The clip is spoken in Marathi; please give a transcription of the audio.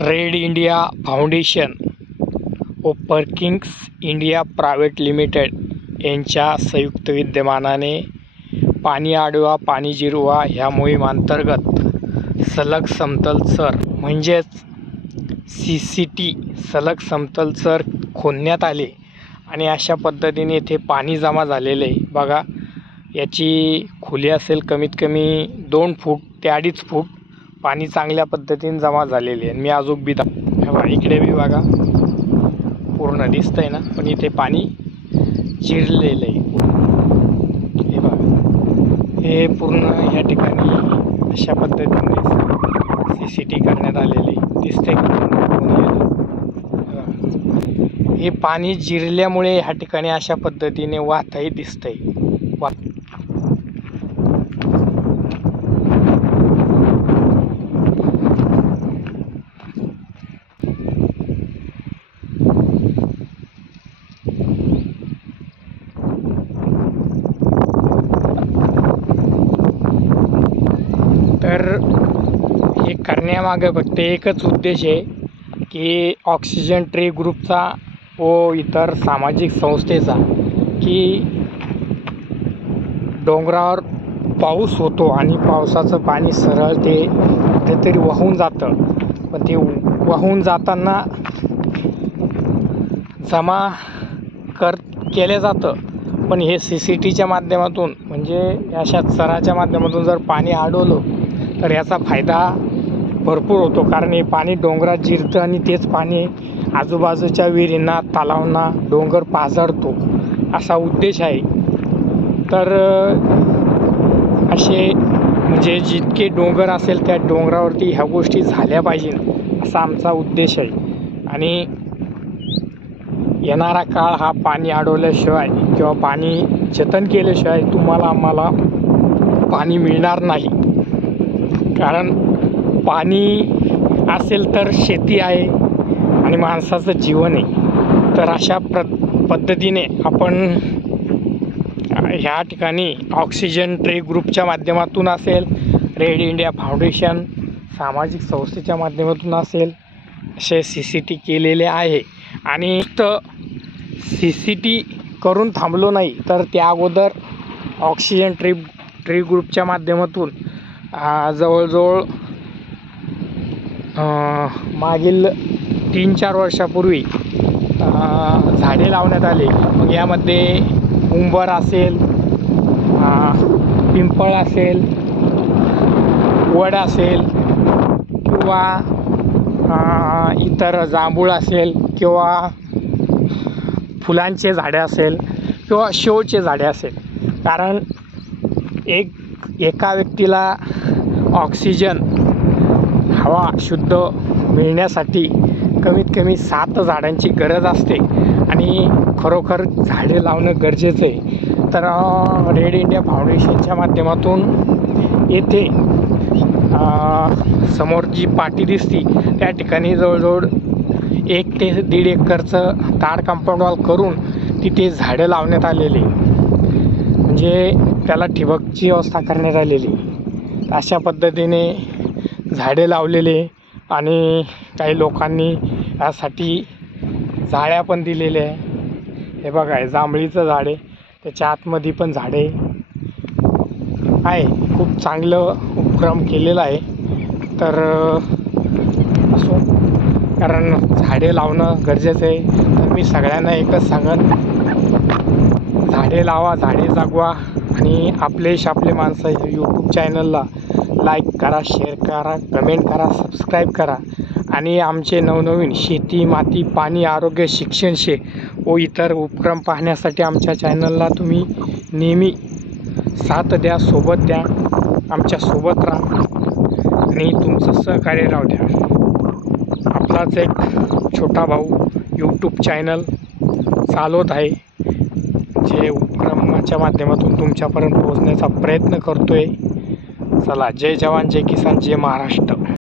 रेड इंडिया फाउंडेशन व पर्किंग्स इंडिया प्रायव्हेट लिमिटेड यांच्या संयुक्त विद्यमानाने पाणी अडवा पाणी जिरवा ह्या मोहिमांतर्गत सलग समतल चर म्हणजेच CCT सलग समतल चर खोदण्यात आले आणि अशा पद्धतीने इथे पाणी जमा झालेले आहे। बघा, याची खोली असेल कमीत कमी 2 फूट ते 2.5 फूट पाणी चांगल्या पद्धतीने जमा झालेले आहे। मी अजून बी इकडे बी बघा, पूर्ण दिसतंय ना, पण इथे पाणी जिरलेलं आहे। हे बघा, हे पूर्ण या ठिकाणी अशा पद्धतीने CCT करण्यात आलेले दिसते का? हे पाणी जिरल्यामुळे ह्या ठिकाणी अशा पद्धतीने वाहतही दिसतंय। तर हे करण्यामागे फक्त एकच उद्देश आहे की ऑक्सिजन ट्री ग्रुपचा व इतर सामाजिक संस्थेचा, की डोंगरावर पाऊस होतो आणि पावसाचं पाणी सरळ ते कुठेतरी वाहून जातं, पण ते वाहून जाताना जमा केलं जातं। पण हे CCTच्या माध्यमातून म्हणजे अशा चराच्या माध्यमातून जर पाणी अडवलं तर याचा फायदा भरपूर होतो, कारण हे पाणी डोंगरात जिरतं आणि तेच पाणी आजूबाजूच्या विहिरींना तलावांना डोंगर पाझरतो, असा उद्देश आहे। तर असे म्हणजे जितके डोंगर असेल त्या डोंगरावरती ह्या गोष्टी झाल्या पाहिजे असा आमचा उद्देश आहे। आणि येणारा काळ हा पाणी अडवल्याशिवाय किंवा पाणी जतन केल्याशिवाय तुम्हाला आम्हाला पाणी मिळणार नाही, कारण पाणी असेल तर शेती आहे आणि माणसाचं जीवन आहे। तर अशा पद्धतीने आपण ह्या ठिकाणी ऑक्सिजन ट्री ग्रुपच्या माध्यमातून असेल, रेड इंडिया फाउंडेशन सामाजिक संस्थेच्या माध्यमातून असेल, असे CCT केलेले आहे। आणि CCT करून थांबलो नाही, तर त्या अगोदर ऑक्सिजन ट्री ग्रुपच्या माध्यमातून जवळजवळ मागील 3-4 वर्षापूर्वी झाडे लावण्यात आले। मग यामध्ये उंबर असेल, पिंपळ असेल, वड असेल किंवा इतर जांभूळ असेल किंवा फुलांचे झाडे असेल किंवा शोचे झाडे असेल, कारण एका व्यक्तीला ऑक्सिजन हवा शुद्ध मिळण्यासाठी कमीत कमी 7 झाडांची गरज असते आणि खरोखर झाडे लावणं गरजेचं आहे। तर रेड इंडिया फाउंडेशनच्या माध्यमातून येथे समोर जी पाटी दिसती त्या ठिकाणी जवळजवळ 1 ते 1.5 एकरचं ताड कंपाऊंड वॉल करून तिथे झाडं लावण्यात आलेली, म्हणजे त्याला ठिबकची व्यवस्था करण्यात आलेली। अशा पद्धतीने झाडे लावलेले आणि काही लोकांनी यासाठी जाळ्या पण दिलेल्या आहे। हे बघा, जांभळीचं झाड आहे, त्याच्या आतमध्ये पण झाडे आहे। खूप चांगलं उपक्रम केलेला आहे। तर असो, कारण झाडे लावणं गरजेचं आहे। तर मी सगळ्यांना एकच सांगेन, झाडे लावा, झाडे जगवा आणि आपले माणसं YouTube चॅनलला लाईक करा, शेअर करा, कमेंट करा, सबस्क्राईब करा आणि आमचे नवनवीन शेती, माती, पाणी, आरोग्य, शिक्षण व इतर उपक्रम पाहण्यासाठी आमच्या चॅनलला तुम्ही नेहमी साथ द्या, सोबत द्या, आमच्या सोबत राहा आणि तुमचं सहकार्य राहू द्या। आपलाच एक छोटा भाऊ YouTube चॅनल चालवत आहे, जे उपक्रमाच्या माध्यमातून तुमच्यापर्यंत पोहोचण्याचा प्रयत्न करतोय। चला, जय जवान, जय किसान, जय महाराष्ट्र।